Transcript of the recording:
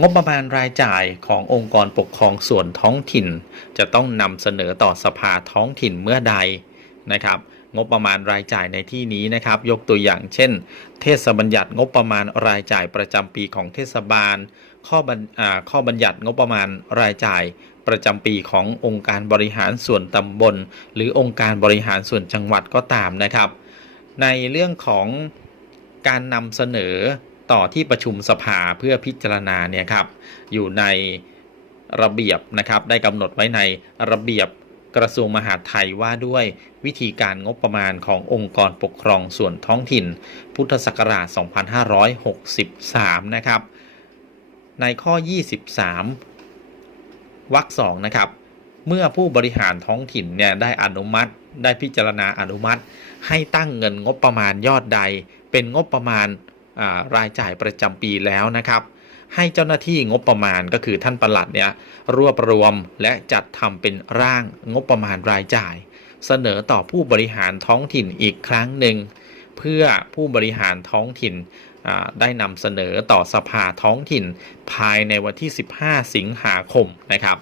งบประมาณรายจ่ายขององค์กรปกครองส่วนท้องถิ่น จะต้องนำเสนอต่อสภาท้องถิ่นเมื่อใดนะครับงบประมาณรายจ่ายในที่นี้นะครับ ยกตัวอย่างเช่น เทศบัญญัติงบประมาณรายจ่ายประจำปีของเทศบาล ข้อบัญข้อบัญญัติงบประมาณรายจ่ายประจำปีขององค์การบริหารส่วนตำบล หรือองค์การบริหารส่วนจังหวัดก็ตามนะครับ ในเรื่องของการนำเสนอ ต่อที่ประชุมสภาเพื่อพิจารณาเนี่ยครับอยู่ในระเบียบนะครับได้กำหนดไว้ในระเบียบกระทรวงมหาดไทยว่าด้วยวิธีการงบประมาณขององค์กรปกครองส่วนท้องถิ่น พุทธศักราช 2563 นะครับ ในข้อ 23 วรรคสองนะครับ เมื่อผู้บริหารท้องถิ่นเนี่ยได้อนุมัติ ได้พิจารณาอนุมัติ ให้ตั้งเงินงบประมาณยอดใด เป็นงบประมาณ รายจ่ายประจำปีแล้วนะครับ ให้เจ้าหน้าที่งบประมาณก็คือท่านประหลัดเนี่ยรวบรวมและจัดทำเป็นร่างงบประมาณรายจ่าย เสนอต่อผู้บริหารท้องถิ่นอีกครั้งหนึ่งเพื่อผู้บริหารท้องถิ่นได้นำเสนอต่อสภาท้องถิ่นภายในวันที่ 15 สิงหาคมนะครับ